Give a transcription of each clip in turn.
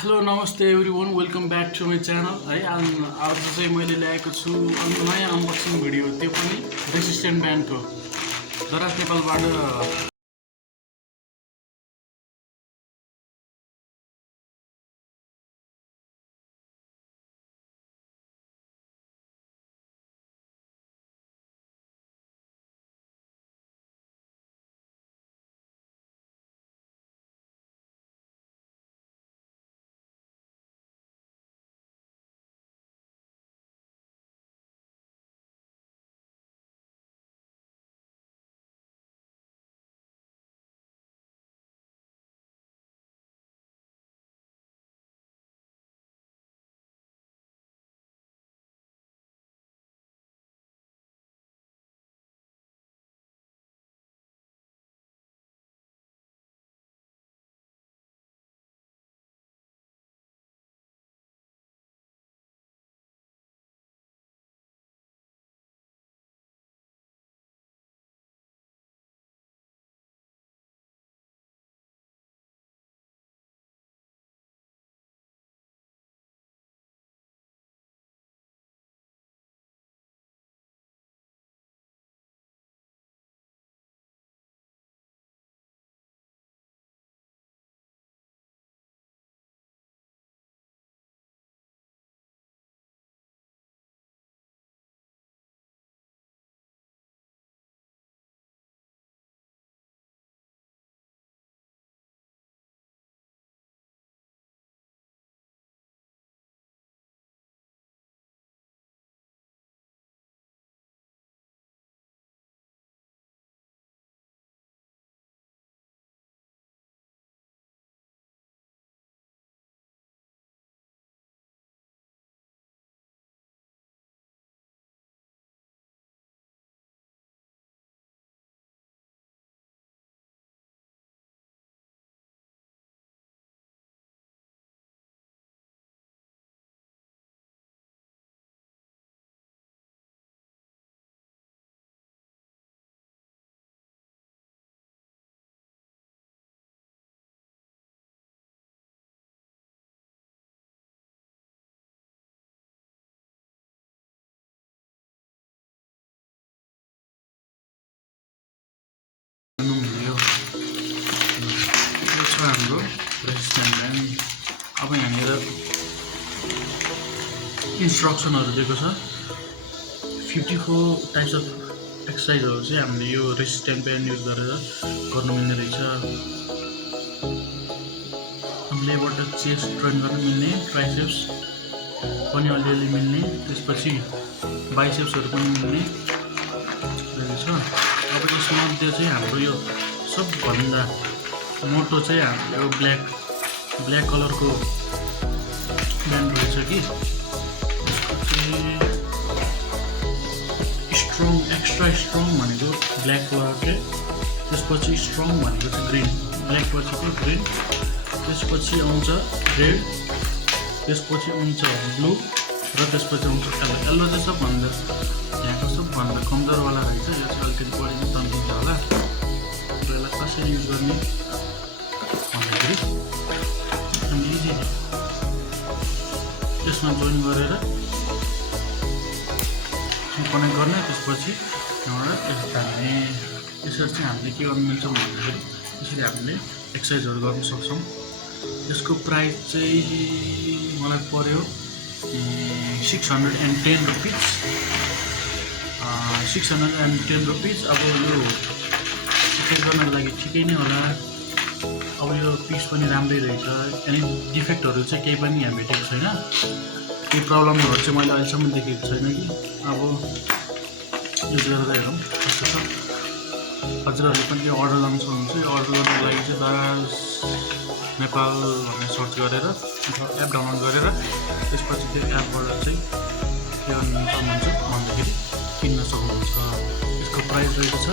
Hello नमस्ते everyone welcome back to my channel है। आज चाहिँ मैले ल्याएको छु नयाँ अनबक्सिङ भिडियो, त्यो पनि रेसिस्टेन्ट ब्यान्डको दराज नेपालबाट। यो छ हाम्रो रेसिस्टेन्ट ब्यान्ड। अब यहाँनिर इन्स्ट्रक्सनहरू दिएको छ। 54 टाइप्स अफ एक्सर्साइजहरू चाहिँ हामीले यो रेसिस्टेन्ट ब्यान्ड युज गरेर गर्नु मिल्ने रहेछ। लेबाट चेस्ट ट्रेन गर्न मिल्ने, ट्राइसेप्स पनि अलिअलि मिल्ने, त्यसपछि बाइसेप्सहरू पनि मिल्ने रहेछ। अब यसमध्ये चाहिँ हाम्रो यो सबभन्दा मोटो चाहिँ हाम्रो यो ब्ल्याक कलरको ब्यान्ड रहेछ कि स्ट्रङ, एक्स्ट्रा स्ट्रङ भनेको ब्ल्याक कलर चाहिँ, त्यसपछि स्ट्रङ भनेको चाहिँ ग्रिन, ब्ल्याक पछि चाहिँ ग्रिन, त्यसपछि आउँछ रेड, त्यसपछि आउँछ ब्लू र त्यसपछि आउँछ येल्लो। येल्लो चाहिँ सबभन्दा यहाँको सबभन्दा कमजोरवाला रहेछ। यो चाहिँ अलिकति बढी नै तन्किन्छ होला। र यसलाई कसरी युज गर्ने भन्दाखेरि हामी इजी त्यसमा जोइन गरेर कनेक्ट गर्ने, त्यसपछि यहाँबाट यसरी हाल्ने। यसरी चाहिँ हामीले के गर्नु मिल्छ भन्दाखेरि यसरी हामीले एक्सर्साइजहरू गर्न सक्छौँ। यसको प्राइस चाहिँ मलाई पर्यो 610 रुपिज। 610 रुपिज। अब यो एक्सर्साइज गर्नको लागि ठिकै नै होला। अब यो पिस पनि राम्रै रहेछ, एनी डिफेक्टहरू चाहिँ केही पनि यहाँ भेटेको छैन। केही प्रब्लमहरू चाहिँ मैले अहिलेसम्म देखेको छैन कि। अब युज गरेर हेरौँ कस्तो छ। हजुरहरूले पनि यो अर्डर गर्न सक्नुहुन्छ। यो अर्डर गर्नको लागि चाहिँ दराज नेपाल भनेर सर्च गरेर अथवा एप डाउनलोड गरेर त्यसपछि त्यो एपबाट चाहिँ के गर्नुहुन्छ भन्दाखेरि किन्न सक्नुहुन्छ। यसको प्राइस रहेको छ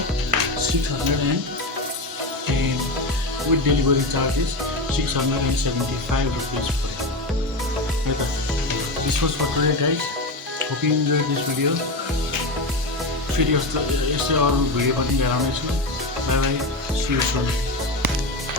610 विथ डेलिभरी चार्जेस 675 रुपिज पऱ्यो। This was for today guys, hope you enjoy this video. फेरि यस्तै अरू भिडियो पनि लिएर आउनेछु। Bye bye, see you soon.